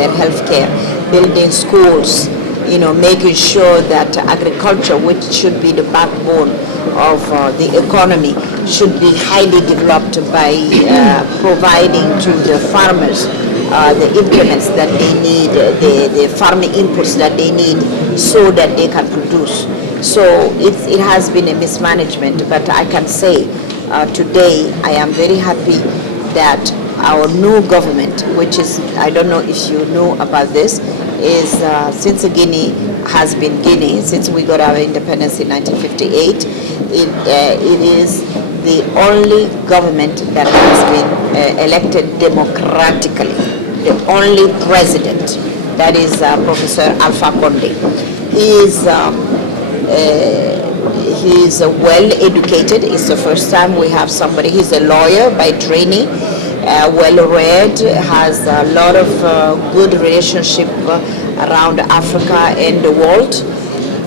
their health care, building schools, making sure that agriculture, which should be the backbone of the economy, should be highly developed by providing to the farmers the implements that they need, the farming inputs that they need so that they can produce. So it has been a mismanagement, but I can say today I am very happy that our new government, which is, I don't know if you know about this, is since Guinea has been Guinea, since we got our independence in 1958, it is the only government that has been elected democratically. The only president, that is Professor Alpha Conde. He is well educated. It's the first time we have somebody. He's a lawyer by training, well read, has a lot of good relationship around Africa and the world.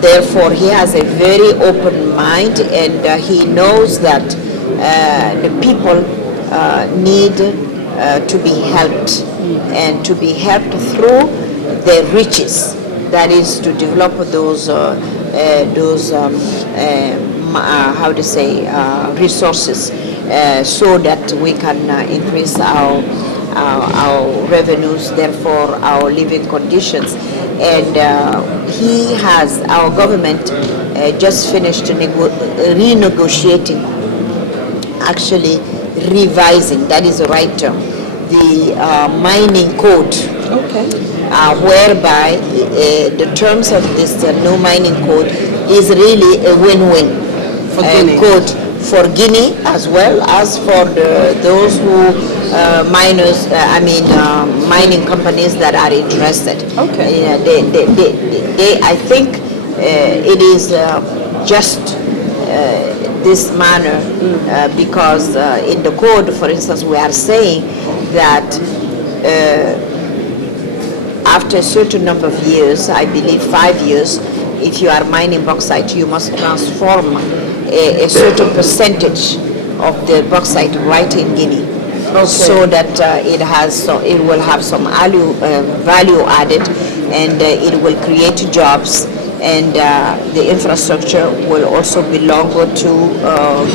Therefore, he has a very open mind, and he knows that the people need to be helped, and to be helped through the riches, that is to develop those resources, so that we can increase our revenues, therefore our living conditions. And our government just finished renegotiating, actually revising, that is the right term, the mining code, whereby the terms of this new mining code is really a win-win code for Guinea as well as for those who mining companies that are interested. I think it is just this manner because in the code, for instance, we are saying that after a certain number of years, I believe 5 years, if you are mining bauxite, you must transform a certain percentage of the bauxite right in Guinea, so that it will have some value added, and it will create jobs, and the infrastructure will also belong to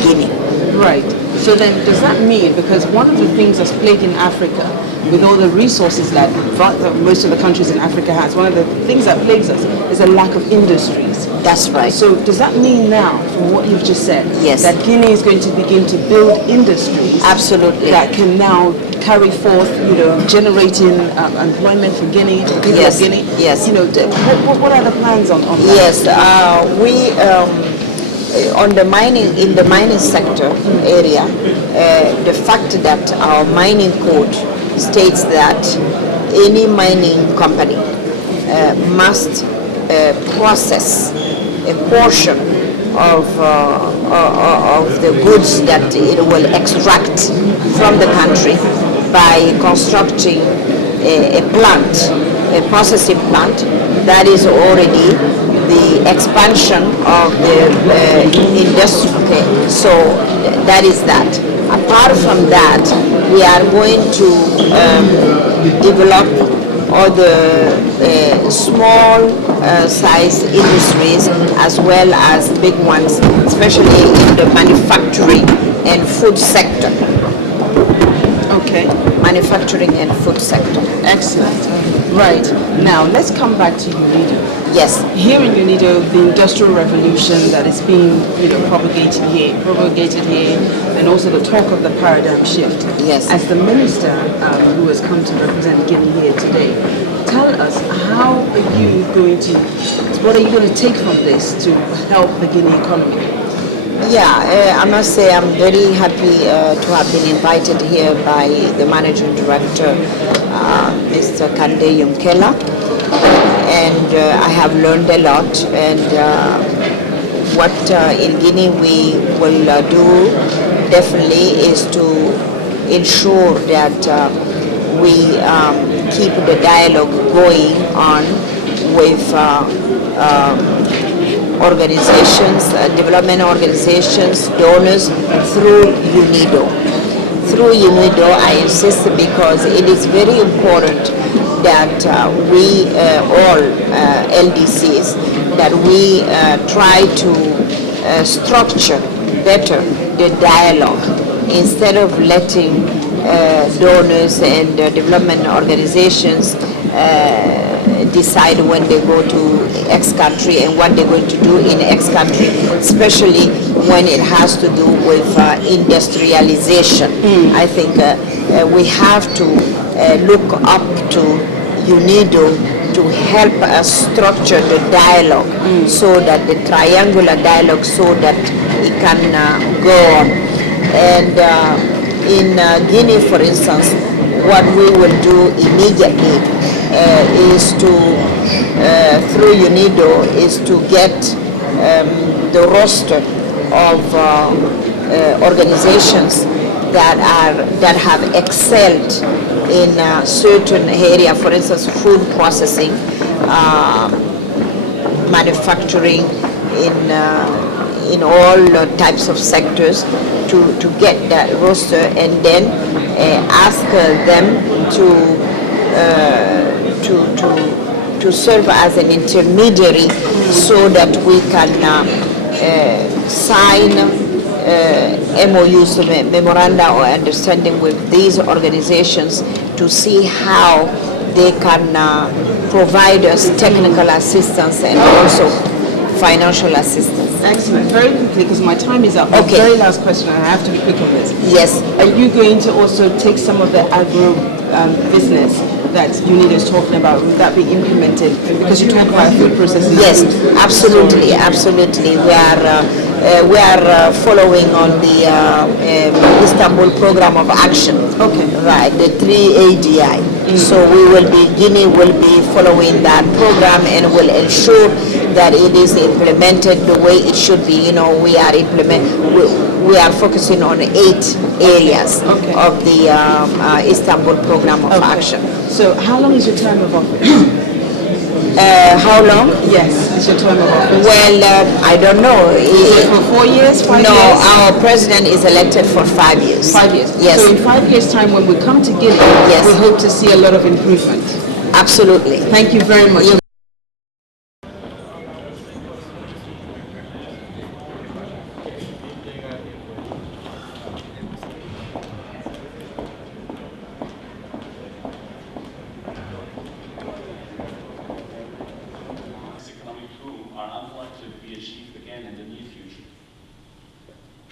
Guinea. Right. So then, does that mean, because one of the things that's plaguing Africa, with all the resources that most of the countries in Africa has, one of the things that plagues us is a lack of industries. That's right. So does that mean now, from what you've just said, yes, that Guinea is going to begin to build industries? Absolutely. That can now carry forth, generating employment for Guinea, for people of Guinea? Yes. What are the plans on that? Yes, we in the mining sector area, the fact that our mining code states that any mining company must process a portion of the goods that it will extract from the country by constructing a plant, a processing plant that is already the expansion of the industry. Okay, so that is that. Apart from that, we are going to develop other small size industries as well as big ones, especially in the manufacturing and food sector. Okay. Manufacturing and food sector. Excellent. Right. Now, let's come back to UNIDO. Yes. Here in UNIDO, the Industrial Revolution that is being propagated here, and also the talk of the paradigm shift. Yes. As the minister who has come to represent Guinea here today, tell us what are you going to take from this to help the Guinea economy? Yeah, I must say I'm very happy to have been invited here by the managing director, Mr. Kande Yunkela, and I have learned a lot. And what in Guinea we will do definitely is to ensure that we keep the dialogue going on with organizations, development organizations, donors, through UNIDO. Through UNIDO, I insist, because it is very important that we all LDCs, that we try to structure better the dialogue instead of letting donors and development organizations decide when they go to X country and what they're going to do in X country, especially when it has to do with industrialization. I think we have to look up to UNIDO to help us structure the dialogue so that the triangular dialogue so that it can go on. And in Guinea, for instance, what we will do immediately is to, through UNIDO, is to get the roster of organizations that have excelled in a certain area, for instance, food processing, manufacturing, in all types of sectors, to get that roster and then ask them to serve as an intermediary so that we can sign MOUs, memoranda or understanding with these organizations to see how they can provide us technical assistance and also financial assistance. Excellent. Very quickly, because my time is up. Okay. Very last question, and I have to be quick on this. Yes. Are you going to also take some of the agro business that UNIDO is talking about? Will that be implemented? Because you talk about food processing. Yes, absolutely, absolutely. We are following on the Istanbul Program of Action. Okay. Right, the 3ADI. So Guinea will be following that program and will ensure that it is implemented the way it should be. You know, we are focusing on 8 areas of the Istanbul Program of Action. So how long is your term of office? How long? Yes, is your term of office? Well, I don't know. For 4 years, 5 years? No, our president is elected for 5 years. 5 years. Yes. So in 5 years' time, when we come to Guinea, yes, we hope to see a lot of improvement. Absolutely. Thank you very much.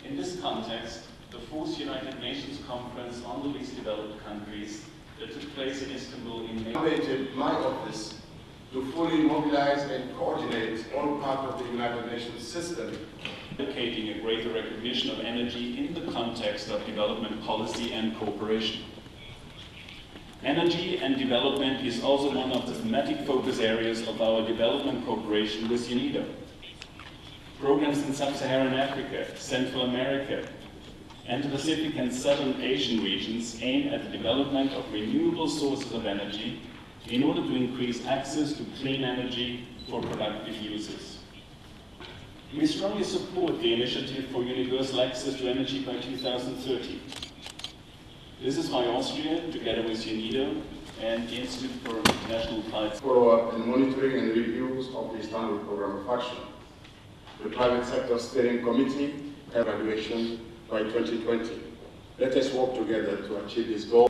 In this context, the fourth United Nations Conference on the Least Developed Countries that took place in Istanbul in May. I invited my office to fully mobilize and coordinate all parts of the United Nations system, Advocating a greater recognition of energy in the context of development policy and cooperation. Energy and development is also one of the thematic focus areas of our development cooperation with UNIDO. Programs in Sub-Saharan Africa, Central America, and the Pacific and Southern Asian regions aim at the development of renewable sources of energy in order to increase access to clean energy for productive uses. We strongly support the initiative for universal access to energy by 2030. This is why Austria, together with UNIDO and the Institute for International Applied follow-up and monitoring and reviews of the Istanbul Program of Action, the Private Sector Steering Committee, evaluation by 2020. Let us work together to achieve this goal.